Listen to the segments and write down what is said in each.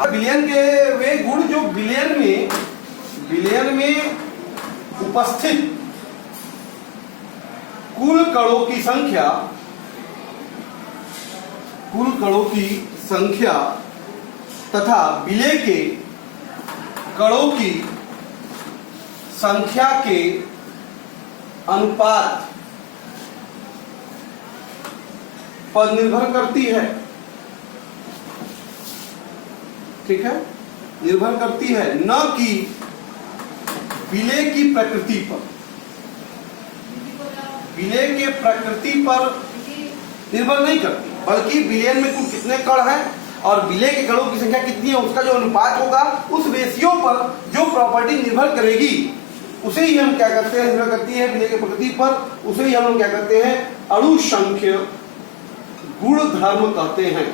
Billion के वे गुण जो बिलियन में उपस्थित कुल कणों की संख्या तथा विलेय के कणों की संख्या के अनुपात पर निर्भर करती है। ठीक है, निर्भर करती है, न कि विलेय की प्रकृति पर। विलेय के प्रकृति पर निर्भर नहीं करती, बल्कि बिलियन में कुल कितने कण हैं और विलेय के कणों की संख्या कितनी है, उसका जो अनुपात होगा उस रेशियो पर जो प्रॉपर्टी निर्भर करेगी उसे ही हम क्या करते हैं, निर्भर करती है विलेय की प्रकृति पर, उसे ही हम क्या करते हैं, अणुसंख्य गुण धर्म कहते हैं।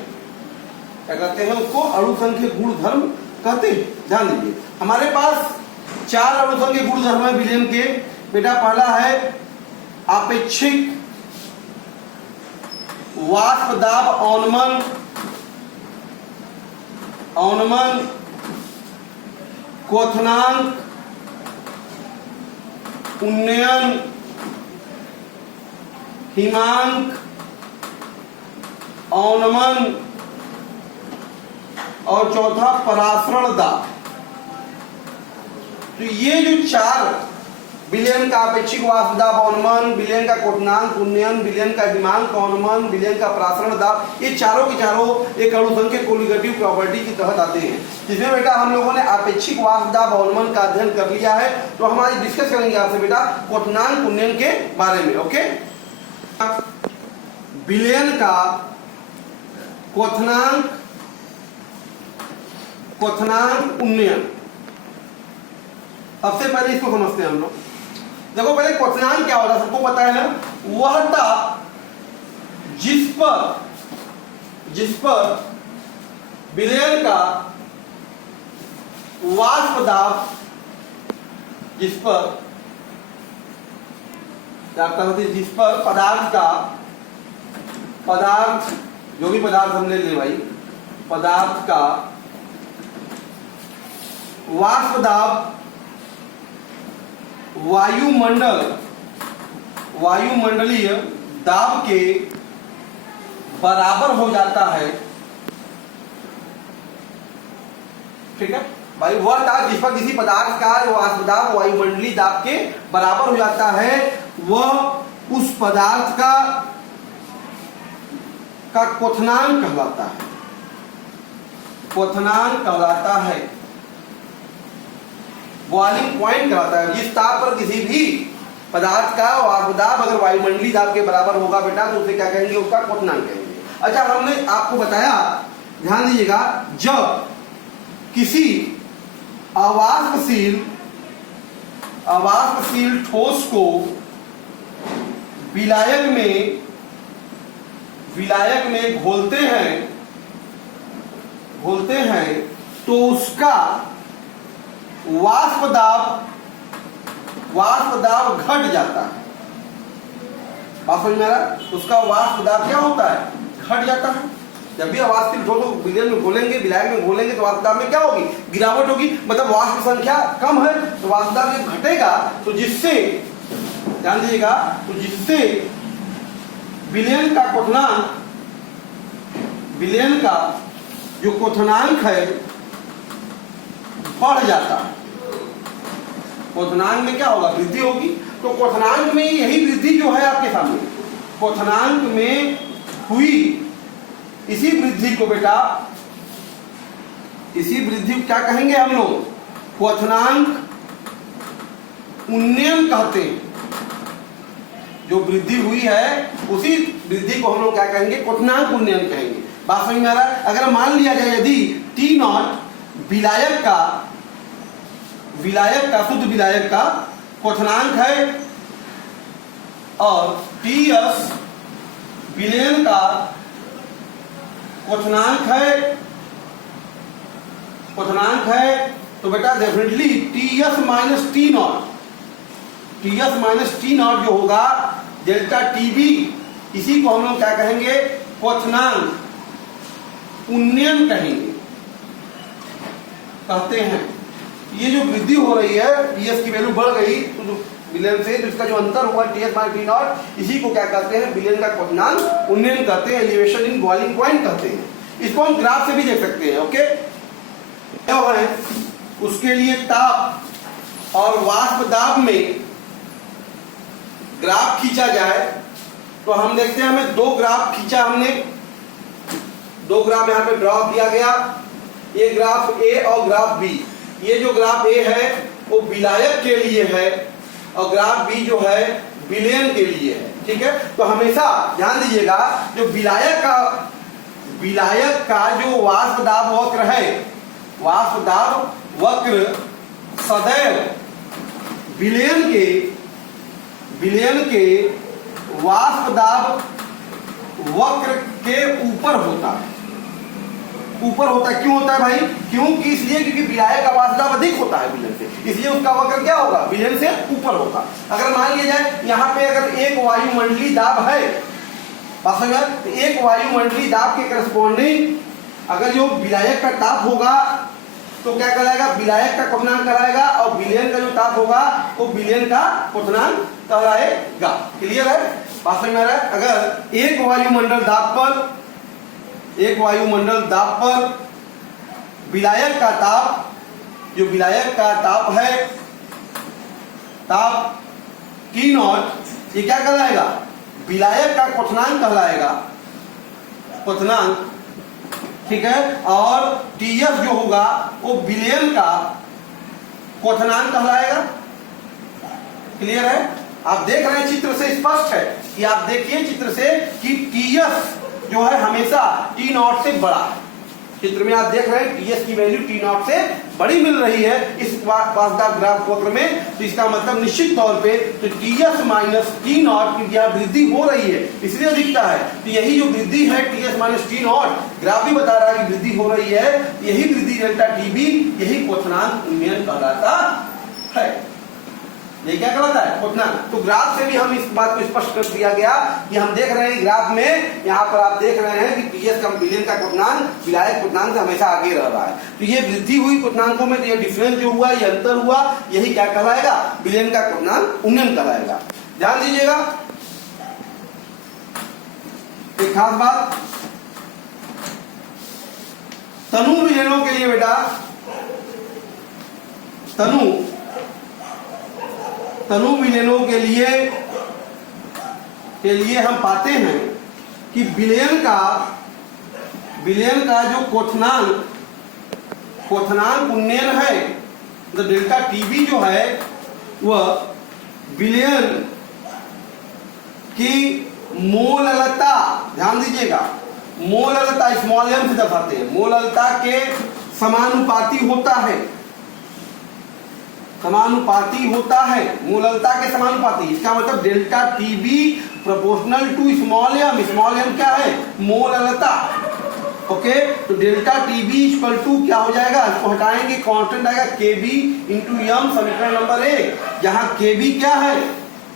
क्या कहते हैं उसको? अणुसंख्य गुण धर्म कहते हैं। ध्यान दीजिए, हमारे पास 4 अणुसंख्य गुण धर्म है विलियन के। बेटा पहला है आपेक्षिक वाष्प दाब अवनमन क्वथनांक उन्नयन हिमांक अवनमन और चौथा परासरण दाब। तो ये जो 4 विलियन का अपेक्षिक वाष्प दाब अवनमन, विलियन का क्वथनांक उन्नयन, विलियन का हिमांक अवनमन, विलियन का परासरण दाब, ये चारों के चारों एक अणुसंख्य कोलिगेटिव प्रॉपर्टी के तहत आते हैं। जिसमें बेटा हम लोगों ने अपेक्षिक वाष्प दाब अवनमन का अध्ययन कर लिया है, तो हम आज डिस्कस करेंगे आपसे बेटा क्वथनांक उन्नयन के बारे में। ओके, विलियन का क्वथनांक उन्नयन। सबसे पहले इसको समझते हैं हम लोग। देखो, पहले क्वथनांक क्या होता है सबको पता है ना, वह ताप जिस पर विलयन का वाष्प दाब, जिस पर पदार्थ जो भी पदार्थ हमने ले भाई, पदार्थ का वाष्प दाब वायुमंडलीय दाब के बराबर हो जाता है। ठीक है भाई, वह दाब जिस पर किसी पदार्थ का वाष्प दाब वायुमंडलीय दाब के बराबर हो जाता है, वह उस पदार्थ का क्वथनांक कहलाता है। क्वथनांक कहलाता है, बॉइलिंग पॉइंट कहलाता है। जिस ताप पर किसी भी पदार्थ का वाष्प दाब अगर वायुमंडलीय दाब के बराबर होगा बेटा, तो उसे क्या कहेंगे, उसका क्वथनांक कहेंगे। अच्छा, हमने आपको बताया, ध्यान दीजिएगा, जब किसी अवाष्पशील ठोस को विलायक में घोलते हैं तो उसका वाष्प दाब घट जाता है। बात समझ में आ रहा है? उसका वाष्प दाब क्या होता है, घट जाता है। जब भी अवाष्पशील ठोस को विलयन में घोलेंगे, विलायक में घोलेंगे, तो वाष्प दाब में क्या होगी, गिरावट होगी। मतलब वाष्प संख्या कम है तो वाष्प दाब जब घटेगा, तो जिससे, ध्यान दीजिएगा, तो जिससे विलयन का जो क्वथनांक है बढ़ जाता है। क्वथनांक में क्या होगा, वृद्धि होगी। तो क्वथनांक में यही वृद्धि जो है आपके सामने, क्वथनांक में हुई इसी वृद्धि को बेटा, इसी वृद्धि क्या कहेंगे हम लोग, क्वथनांक उन्नयन कहते हैं। जो वृद्धि हुई है उसी वृद्धि को हम लोग क्या कहेंगे, क्वथनांक उन्नयन कहेंगे। बात समझ में आ रहा है? अगर मान लिया जाए यदि T0 शुद्ध विलायक का क्वथनांक है और TS विलयन का क्वथनांक है, तो बेटा डेफिनेटली TS माइनस T0 जो होगा डेल्टा TB, इसी को हम लोग क्या कहेंगे, क्वथनांक उन्नयन कहेंगे। कहते हैं। ये जो वृद्धि हो रही है, टीएस की वैल्यू बढ़ गई तो बिलियन से, तो इसका जो अंतर हुआ टीएस माइनस टी नॉट, इसी को क्या कहते हैं, बिलियन का क्वथनांक उन्नयन कहते हैं, एलिवेशन इन बॉइलिंग पॉइंट कहते हैं। इसको हम ग्राफ से भी देख सकते हैं। ओके, क्या है उसके लिए ताप और वाष्प दाब में ग्राफ खींचा जाए तो हम देखते हैं, हमें दो ग्राफ खींचा, हमने दो ग्राफ यहां पे ड्रॉ किया गया, ये ग्राफ ए और ग्राफ बी। ये जो ग्राफ ए है वो विलायक के लिए है और ग्राफ बी जो है विलयन के लिए है। ठीक है, तो हमेशा ध्यान दीजिएगा, जो विलायक का जो वाष्प दाब वक्र है, वाष्प दाब वक्र सदैव विलयन के वाष्प दाब वक्र के ऊपर होता है। ऊपर होता है, क्यों होता है भाई? क्योंकि इसलिए क्योंकि विलायक का वाष्प दाब अधिक होता है विलयन से, इसलिए उसका वक्र क्या होगा, विलयन से ऊपर होगा। अगर मान लिया जाए यहाँ पे अगर एक वायुमंडलीय दाब है, बात समझ, तो एक वायुमंडलीय दाब के करस्पॉन्डिंग अगर जो विलायक का ताप होगा तो क्या कहलाएगा, विलायक का क्वथनांक कहलाएगा, और विलयन का जो ताप होगा वो विलयन का क्वथनांक कहलाएगा। क्लियर है, बात समझ में आ रहा है? अगर एक वायुमंडल दाब पर विलायक का ताप, जो विलायक का ताप है, ताप टी नॉट, ये क्या कहलाएगा, विलायक का क्वथनांक कहलाएगा, क्वथनांक। ठीक है, और टीएफ जो होगा वो विलयन का क्वथनांक कहलाएगा। क्लियर है, आप देख रहे हैं चित्र से स्पष्ट है कि आप देखिए चित्र से कि टीएफ जो है हमेशा टी नॉट से बड़ा है। चित्र में आप देख रहे हैं टीएस की वैल्यू टी नॉट से बड़ी मिल रही है इस वाष्प ग्राफ वक्र में, तो इसका मतलब निश्चित तौर पे तो टीएस माइनस टी नॉट की यहाँ वृद्धि हो रही है, इसलिए दिखता है। तो यही जो वृद्धि है TS minus T naught, graph भी बता रहा है कि वृद्धि हो रही है, यही वृद्धि डेल्टा टीबी, यही क्वथनांक उन्नयन कहलाता है। ये क्या कहलाता है, क्वथनांक। तो ग्राफ से भी हम इस बात को स्पष्ट कर दिया गया कि हम देख रहे हैं ग्राफ में, यहाँ पर आप देख रहे हैं कि टीएस का विलयन का क्वथनांक विलायक क्वथनांक से हमेशा आगे रह रहा है। तो ये वृद्धि हुई क्वथनांकों में, तो ये डिफरेंस जो हुआ, ये अंतर हुआ, यही क्या कहलाएगा, विलयन का क्वथनांक उन्नयन कहलाएगा। ध्यान दीजिएगा एक खास बात, तनु विलयनों के लिए बेटा, तनु विलयनों के लिए हम पाते हैं कि विलयन का जो क्वथनांक उन्नयन है, तो डेल्टा टीबी जो है वह विलयन की मोललता, ध्यान दीजिएगा, मोललता स्मॉल एम से दर्शाते हैं, मोललता के समानुपाती होता है, समानुपाती होता है, मोललता के समानुपाती। इसका मतलब delta TB proportional to small M, small M क्या है, मोललता। ओके, तो डेल्टा टीबी इक्वल टू क्या हो जाएगा, इसको हटाएंगे, कांस्टेंट आएगा केबी इंटू एम, समीकरण नंबर 1, जहां केबी क्या है,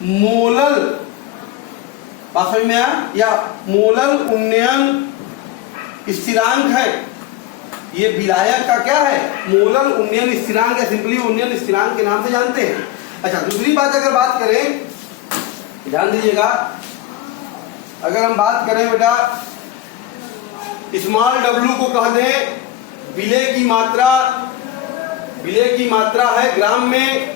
मोलल, बात समझ में आया, या मोलल उन्नयन स्थिरांक है। ये विलायक का क्या है, मोलल उन्नयन स्थिरांक, या सिंपली उन्नयन स्थिरांक के नाम से जानते हैं। अच्छा, दूसरी बात अगर बात करें, ध्यान दीजिएगा, अगर हम बात करें बेटा स्मॉल डब्ल्यू को कह दें विलय की मात्रा है ग्राम में,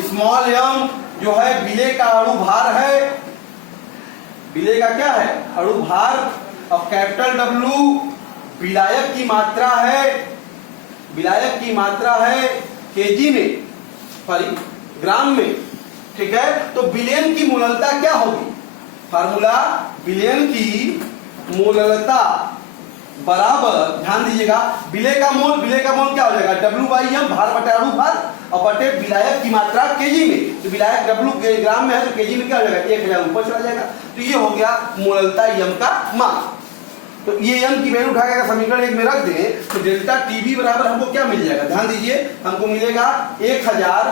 स्मॉल एम जो है विलय का अणु भार है, विलय का क्या है, अणु भार, और कैपिटल डब्ल्यू विलायक की मात्रा है केजी में, सॉरी ग्राम में। ठीक है, तो विलयन की मोललता क्या होगी, फार्मूला विलयन की मोललता बराबर, ध्यान दीजिएगा, विलय का मोल क्या हो जाएगा, डब्ल्यू बाई एम, भार बटे अणु भार, और बटे विलायक की मात्रा केजी में। तो विलायक डब्ल्यू ग्राम में है तो केजी में क्या हो जाएगा, 1000 ऊपर चला जाएगा। तो ये हो गया मोललता एम का मान। तो ये एम की वैल्यू उठा के समीकरण 1 में रख दें तो डेल्टा टीबी बराबर हमको क्या मिल जाएगा, ध्यान दीजिए, हमको मिलेगा 1000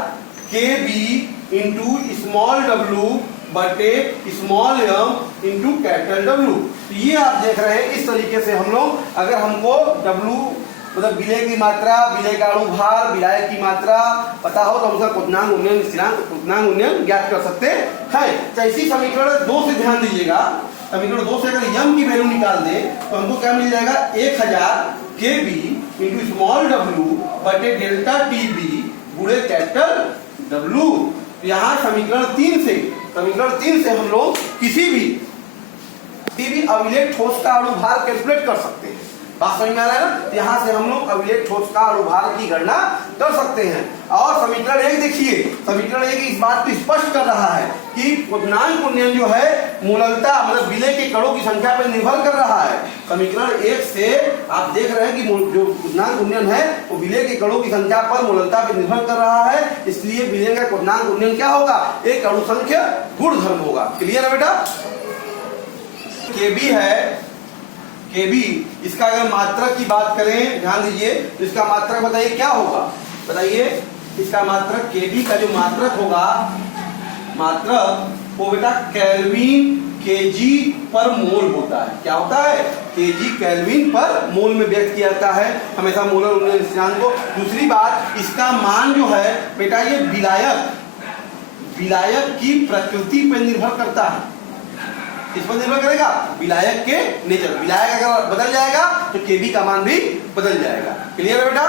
केबी इंटू स्मॉल डब्ल्यू बटे small M into capital W. तो ये आप देख रहे हैं, इस तरीके से हम लोग, अगर हमको डब्ल्यू मतलब विलय की मात्रा, विलय का अणु भार, विलायक की मात्रा पता हो तो हम उसका क्वथनांक उन्नयन स्थिरांक क्वथनांक उन्नयन ज्ञात कर सकते हैं। तो इसी समीकरण 2 से ध्यान दीजिएगा, समीकरण 2 से अगर यम की वैल्यू निकाल दें तो हमको क्या मिल जाएगा, 1000 kb इंटू स्मॉल w बटे डेल्टा टीबी गुणे कैपिटल W। यहाँ समीकरण 3 से हम लोग किसी भी अविलेय ठोस का अणुभार कैलकुलेट कर सकते हैं। बात समझ में आ रहा है ना। यहाँ से हम लोग अविलेय ठोस का अणुभार की गणना कर सकते हैं। और समीकरण 1 देखिए, समीकरण 1 इस बात को स्पष्ट कर रहा है कि क्वथनांक उन्नयन जो है मूलतः मतलब विलय के कणों की संख्या पर निर्भर कर रहा है। समीकरण 1 से आप देख रहे हैं कि जो क्वथनांक उन्नयन है वो विलय के कणों की संख्या पर मूलतः पर निर्भर कर रहा है। इसलिए विलय का क्वथनांक उन्नयन क्या होगा, एक अणु संख्या गुणधर्म होगा। क्लियर है बेटा। केबी है, केबी इसका अगर मात्रक की बात करें, ध्यान दीजिए, तो इसका मात्रक बताइए क्या होगा, बताइए इसका मात्रक केबी का जो मात्रक होगा, मात्रक वो बेटा केल्विन केजी पर मोल होता है। क्या होता है, केजी केल्विन पर मोल में व्यक्त किया जाता है हमेशा मोलर उन्नयन स्थिरांक को। दूसरी बात, इसका मान जो है बेटा ये विलायक की प्रकृति पर निर्भर करता है। किस पर निर्भर करेगा, विलायक के नेचर। विलायक अगर बदल जाएगा तो केबी का मान भी बदल जाएगा। क्लियर है बेटा।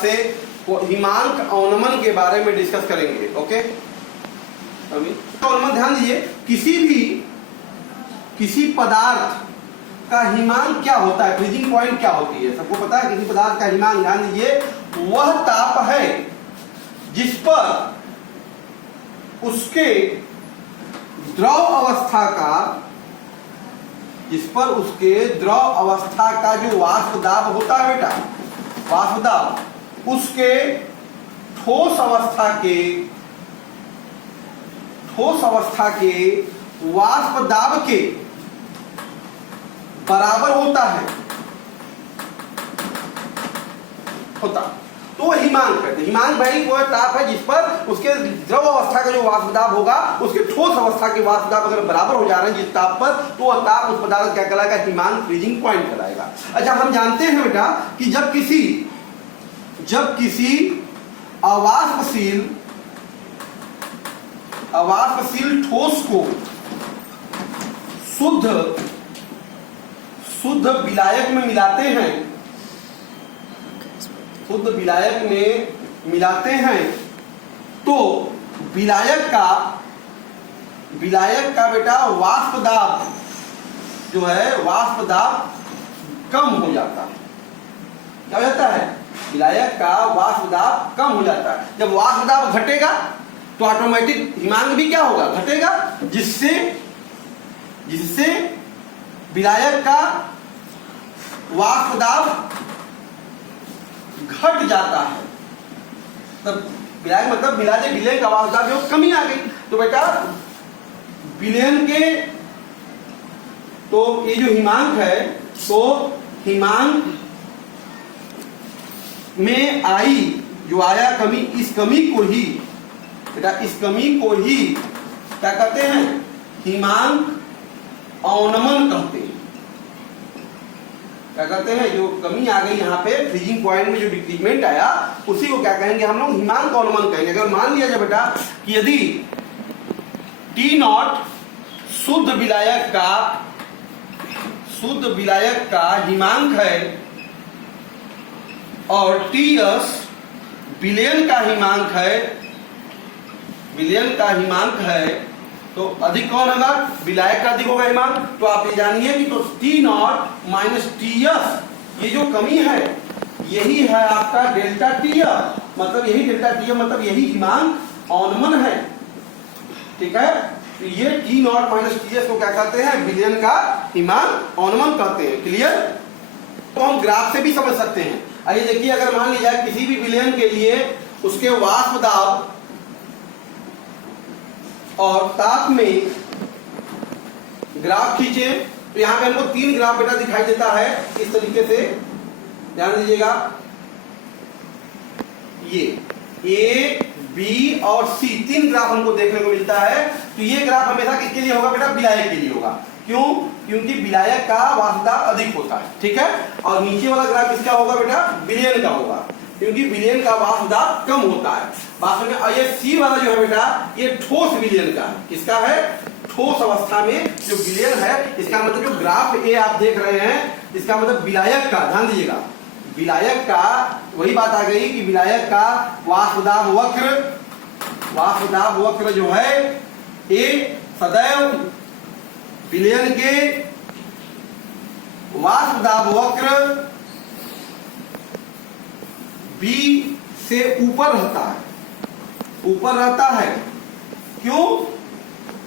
से हिमांक अवनमन के बारे में डिस्कस करेंगे। ओके, अवनमन ध्यान दीजिए, किसी पदार्थ का हिमांक क्या होता है, फ्रीजिंग पॉइंट क्या होती है, सबको पता है। किसी पदार्थ का हिमांक, ध्यान दीजिए, वह ताप है जिस पर उसके द्रव अवस्था का जो वाष्प दाब होता है बेटा, वाष्प दाब उसके ठोस अवस्था के वाष्प दाब के बराबर होता है, तो हिमांक कहते हैं। हिमांक भाई वो ताप है जिस पर उसके द्रव अवस्था का जो वाष्प दाब होगा उसके ठोस अवस्था के वाष्प दाब अगर बराबर हो जा रहे हैं जिस ताप पर, तो वह ताप उस पदार्थ क्या कहलाएगा, हिमांक फ्रीजिंग पॉइंट कहलाएगा। अच्छा, हम जानते हैं बेटा कि जब किसी अवाष्पशील ठोस को शुद्ध विलायक में मिलाते हैं, तो विलायक का बेटा वाष्प दाब जो है, वाष्प दाब कम हो जाता है। क्या हो जाता है, विलायक का वाष्प दाब कम हो जाता है। जब वाष्प दाब घटेगा तो ऑटोमेटिक हिमांक भी क्या होगा, घटेगा, जिससे विलायक का वाष्प दाब घट जाता है। तब विलायक मतलब विलय का वाष्प दाब में कमी आ गई, तो बेटा विलयन के तो ये जो हिमांक है, तो हिमांक में जो आया कमी, इस कमी को ही क्या कहते हैं, हिमांक अवनमन कहते हैं। क्या कहते हैं, जो कमी आ गई यहाँ पे फ्रीजिंग पॉइंट में, जो डिक्रीजमेंट आया, उसी को क्या कहेंगे हम लोग, हिमांक अवनमन कहेंगे। अगर मान लिया जाए बेटा कि यदि T0 शुद्ध विलायक का हिमांक है और TS विलयन का हिमांक है, तो अधिक कौन होगा, विलायक का अधिक होगा हिमांक। तो आप ये जानिए कि तो T0 माइनस TS, ये जो कमी है यही है आपका डेल्टा TS, मतलब यही डेल्टा TS मतलब यही हिमांक अवनमन है। ठीक है, तो ये T0 माइनस TS को क्या कहते हैं, विलयन का हिमांक अवनमन कहते हैं। क्लियर। तो हम ग्राफ से भी समझ सकते हैं। आइए देखिए, अगर मान लिया जाए किसी भी विलयन के लिए उसके वाष्प दाब और ताप में ग्राफ खींचे, तो यहां पे हमको 3 ग्राफ बेटा दिखाई देता है इस तरीके से, ध्यान दीजिएगा। ये A, B और C 3 ग्राफ हमको देखने को मिलता है। तो ये ग्राफ हमेशा किसके लिए होगा बेटा, विलायक के लिए होगा। क्यों? क्योंकि विलायक का वास्तुदाब अधिक होता है, ठीक है। और नीचे वाला ग्राफ किसका होगा बेटा? विलयन का होगा, क्योंकि विलयन का वास्तुदाब कम होता है। बात में। और ये सी वाला जो है बेटा, ये ठोस विलयन का है। किसका है? ठोस अवस्था में जो विलयन है। इसका मतलब जो ग्राफ ए आप देख रहे हैं, इसका मतलब विलायक का, ध्यान दीजिएगा, विलायक का वही बात आ गई कि विलायक का वास्तुदाब वक्र जो है ए सदैव विलयन के वास्तुदाब वक्र बी से ऊपर रहता है। क्यों?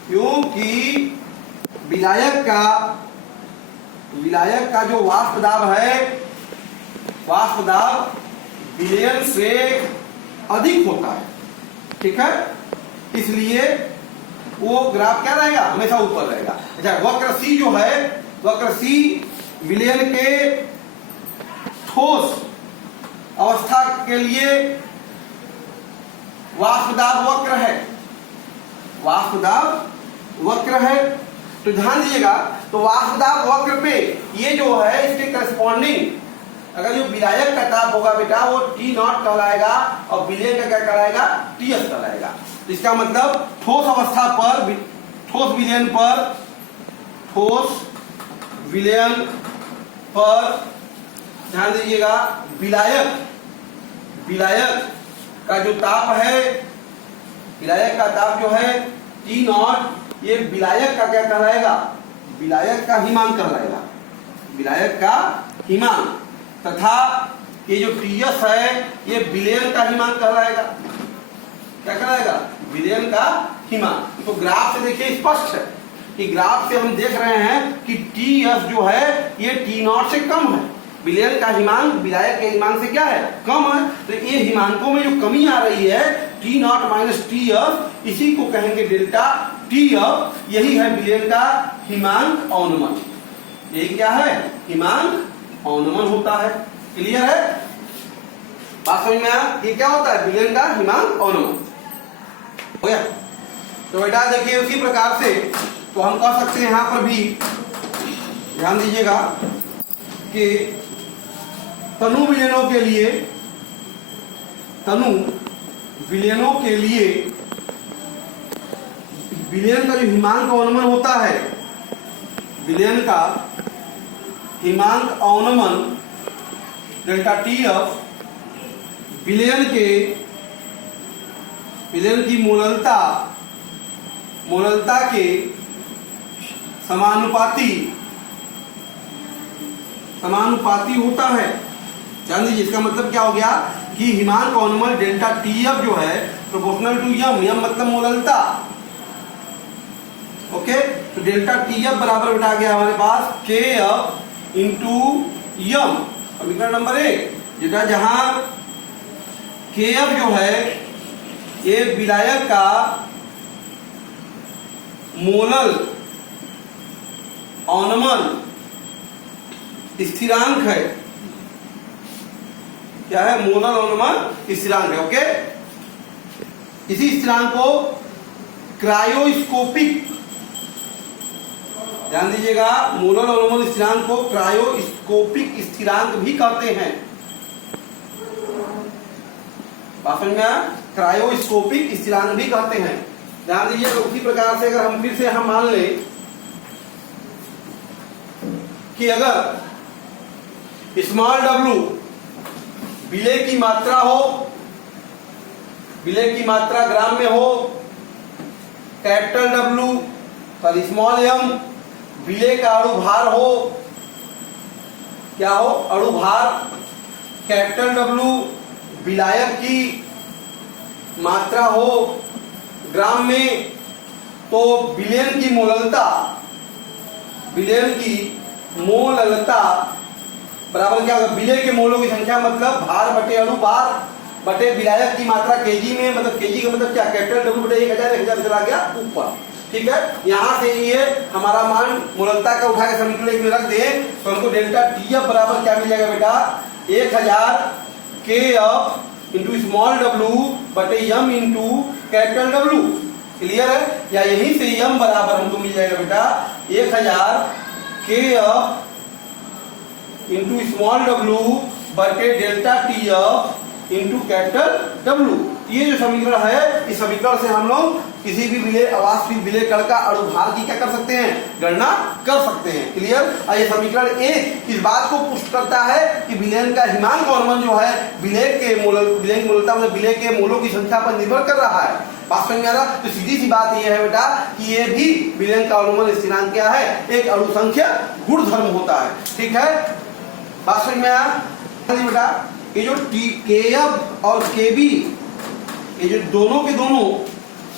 क्योंकि विलायक का जो वास्तुदाब है, वास्तुदाब विलयन से अधिक होता है, ठीक है। इसलिए वो ग्राफ क्या रहेगा? हमेशा ऊपर रहेगा। अच्छा, वक्र सी जो है, वक्र सी विलयन के ठोस अवस्था के लिए वास्तुदाब वक्र है। तो ध्यान दीजिएगा, तो वास्तुदाब वक्र पे ये जो है, इसके करस्पॉन्डिंग अगर जो विलायक का ताप होगा बेटा, वो टी नॉट कहलाएगा और विलयन का क्या कहलाएगा? टी एस कहलाएगा। तो इसका मतलब ठोस अवस्था पर, ठोस विलयन पर ध्यान दीजिएगा, विलायक का जो ताप है, विलायक का ताप जो है टी नॉट, ये विलायक का क्या कहलाएगा? विलायक का हिमांक कहलाएगा, विलायक का हिमांक। तथा ये जो टीएस है, ये विलयन का हिमांक कहलाएगा। क्या कहलाएगा? विलयन का हिमांक। तो ग्राफ से देखिए स्पष्ट है कि ग्राफ से हम देख रहे हैं कि टीएस जो है ये टी नॉट से कम है। विलयन का हिमांक विलायक के हिमांक से क्या है? कम है। तो ये हिमांकों में जो कमी आ रही है, T not minus T F, इसी को कहेंगे डेल्टा टी एफ। यही है विलयन का हिमांक अवनमन। ये क्या है? हिमांक अवनमन होता है। क्लियर है? बात समझ में आया? ये क्या होता है? विलयन का हिमांक अवनमन। हो गया? तो बेटा देखिए, उसी प्रकार से तो हम कह सकते हैं, यहां पर भी ध्यान दीजिएगा कि तनु विलयनों के लिए विलयन का जो हिमांक अवनमन होता है, विलयन का हिमांक अवनमन डेल्टा टी एफ, विलयन की मोललता के समानुपाती होता है। जान लीजिए, इसका मतलब क्या हो गया कि हिमांक अवनमन डेल्टा टी एफ जो है प्रोपोर्शनल टू यम मतलब मोललता। ओके, तो डेल्टा टी एफ बराबर बेटा गया हमारे पास के एफ इंटू यम। समीकरण नंबर 1 जेटा, जहां के एफ जो है ये विलायक का मोलल अवनमन स्थिरांक है। क्या है? मोलल अवनमन स्थिरांक है। ओके, इसी स्थिरांक को क्रायोस्कोपिक, ध्यान दीजिएगा, मोलल अवनमन स्थिरांक को क्रायोस्कोपिक स्थिरांक भी कहते हैं। बात समझ में आया? क्रायोस्कोपिक स्थिरांक भी कहते हैं। ध्यान दीजिए, तो उसी प्रकार से अगर हम फिर से हम मान लें कि अगर स्मॉल डब्लू विलय की मात्रा हो, विलय की मात्रा ग्राम में हो, कैपिटल डब्लू और स्मॉल एम विलय का अणुभार हो, क्या हो? अणुभार। कैपिटल डब्लू विलायक की मात्रा हो ग्राम में, तो विलयन की मोललता बराबर क्या होगा? विलय के मोलों की संख्या मतलब भार बटे अणुभार बटे विलायक की मात्रा केजी में, मतलब केजी का मतलब क्या? कैपिटल डब्ल्यू बटे 1000 चला गया ऊपर। ठीक है, यहां से ये हमारा मान मोललता का उठा के समीकरण में रख दे, तो हमको डेल्टा टी एफ बराबर क्या मिल जाएगा बेटा? 1000 के एफ इंटू स्मॉल डब्ल्यू बटे M into capital W. Clear है? या यहीं से यम बराबर हमको मिल जाएगा बेटा 1000 kf इंटू स्मॉल w बटे delta TF into capital W। ये जो समीकरण है, इस समीकरण से हम लोग किसी भी विलेय अवाष्पीय विलेय कण का अणुभार की क्या कर सकते हैं, गणना कर सकते हैं। क्लियर। ये समीकरण 1 इस बात को पुष्ट करता है कि विलयन का हिमांक अवनमन जो है विलेय के मूलता मतलब विलेय के मोलों की संख्या पर निर्भर कर रहा है। बात समझ में आ रहा? तो सीधी सी बात यह है बेटा कि ये भी विलयन का अवनमन स्थिरांक क्या है, एक अणु संख्या गुणधर्म होता है। ठीक है, बात समझ में आया बेटा। ये जो KF और KB, ये जो दोनों के दोनों,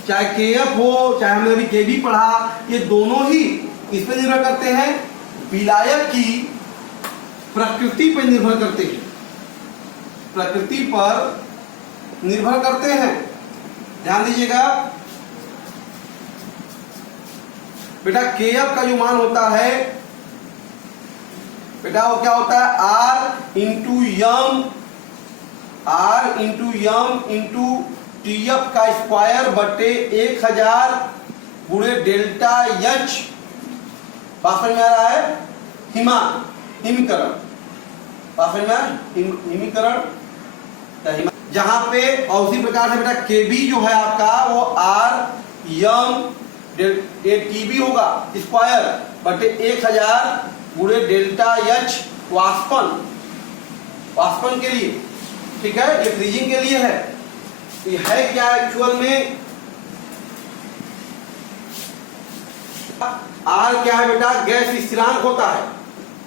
चाहे KF हो चाहे हमने अभी KB पढ़ा, ये दोनों ही किस पे निर्भर करते हैं, विलायक की प्रकृति पर निर्भर करते हैं, प्रकृति पर निर्भर करते हैं। ध्यान दीजिएगा बेटा, KF का जो मान होता है बेटा वो क्या होता है, R into M into TF का स्क्वायर बटे 1000 गुणे डेल्टा H। बात समझ में आ रहा है, हिमीकरण, बात समझ में आ रहा है, हिमीकरण जहां पे, और उसी प्रकार से बेटा KB जो है आपका वो R यम TB होगा स्क्वायर बटे 1000 गुणे डेल्टा H वाष्पन के लिए। ठीक है, ये फ्रीजिंग के लिए है। तो ये है क्या एक्चुअल में, R क्या है बेटा, गैस स्थिरांक होता है।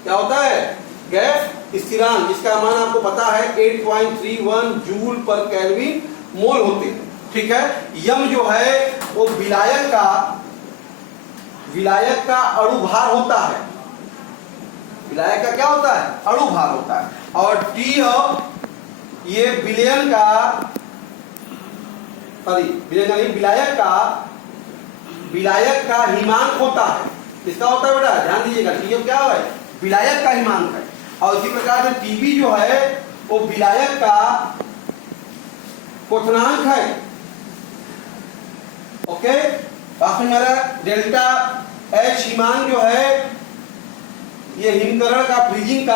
क्या होता है, गैस स्थिरांक, जिसका मान आपको पता है 8.31 जूल पर केल्विन मोल होते हैं। ठीक है, यम जो है वो विलायक का अणुभार होता है, विलायक का क्या होता है, अणुभार होता है। और TF ये विलयन का, विलायक का हिमांक होता है। किसका होता है बेटा, ध्यान दीजिएगा, TF क्या है, विलायक का हिमांक है। और इसी प्रकार से TB जो है वो विलायक का क्वथनांक है। ओके, बात में मेरा डेल्टा H हिमांक जो है ये हिमकरण का, फ्रीजिंग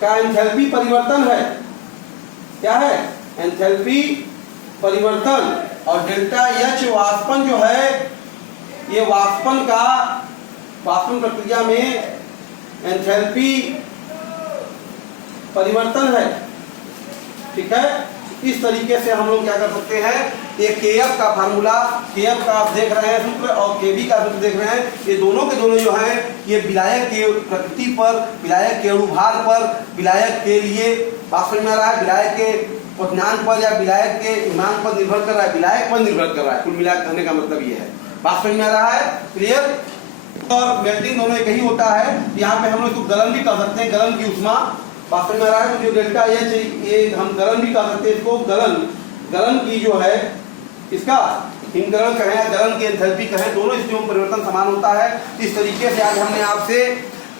का एंथैल्पी परिवर्तन है। क्या है, एंथैल्पी परिवर्तन। और डेल्टा H वाष्पन जो है ये वाष्पन प्रक्रिया में एंथैल्पी परिवर्तन है। ठीक है, इस तरीके से हम लोग क्या कर सकते हैं, ये KF का फार्मूला, KF का आप देख रहे हैं सूत्र और KB का सूत्र देख रहे हैं, ये दोनों के दोनों जो हैं ये विलायक के प्रकृति पर, विलायक के अणुभार पर, विलायक के लिए बात समझ में आ रहा है, विलायक के क्वथनांक पर या विलायक के हिमांक पर निर्भर कर रहा है, विलायक पर निर्भर कर रहा है। कुल मिला कहने का मतलब ये है। बात समझ में आ रहा है, क्लियर। और मेल्टिंग दोनों एक ही होता है। यहाँ पे हम लोग इसको गलन भी कर सकते हैं, गलन की उष्मा। बात समझ में आ रहा है, तो जो डेल्टा H ये हम गलन भी कर सकते हैं इसको, गलन की जो है इसका हिमकरण कहें या गलन की एंथैल्पी कहें, दोनों स्थितियों में परिवर्तन समान होता है। इस तरीके से आज हमने आपसे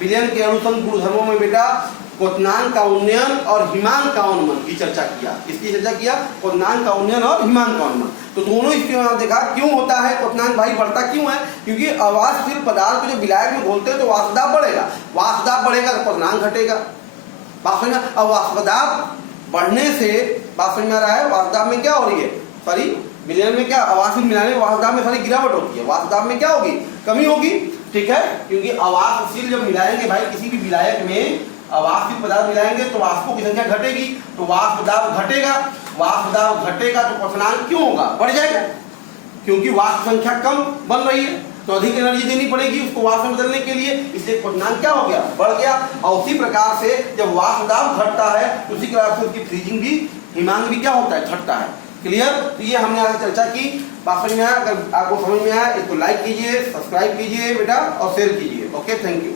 विलयन के अणुसंघ गुणधर्मों में बेटा क्वथनांक का उन्नयन और हिमांक का अवनमन की चर्चा किया। किसकी चर्चा किया, क्वथनांक का उन्नयन और हिमांक का अवनमन। तो दोनों स्थितियों में देखा क्यों होता है क्वथनांक भाई, बढ़ता क्यों है, क्योंकि अवाष्पशील पदार्थ को जब विलायक में घोलते हैं तो वाष्प दाब बढ़ेगा, वाष्प दाब बढ़ेगा तो क्वथनांक घटेगा। बात समझ में, अब वाष्प दाब बढ़ने से बात समझ में आ रहा है, वाष्प दाब में क्या हो रही है, सॉरी विलयन में क्या अवाष्पशील मिलाने में वाष्प दाब में सारी गिरावट होती है, वाष्प दाब में क्या होगी, कमी होगी। ठीक है, क्योंकि अवाष्पशील जब मिलाएंगे भाई किसी भी विलायक में अवाष्पशील पदार्थ मिलाएंगे तो वाष्पों की संख्या घटेगी, तो वाष्प दाब घटेगा, वाष्प दाब घटेगा तो क्वथनांक क्यों होगा, बढ़ जाएगा, क्योंकि वाष्प संख्या कम बन रही है तो अधिक एनर्जी देनी पड़ेगी उसको वाष्प में बदलने के लिए, इसलिए क्वथनांक क्या हो गया, बढ़ गया। और उसी प्रकार से जब वाष्प दाब घटता है तो उसी प्रकार से उसकी फ्रीजिंग भी, हिमांक भी क्या होता है, घटता है। क्लियर, तो ये हमने आज चर्चा की। बात समझ में आया, अगर आपको समझ में आया इसको लाइक कीजिए, सब्सक्राइब कीजिए बेटा और शेयर कीजिए। Okay, thank you.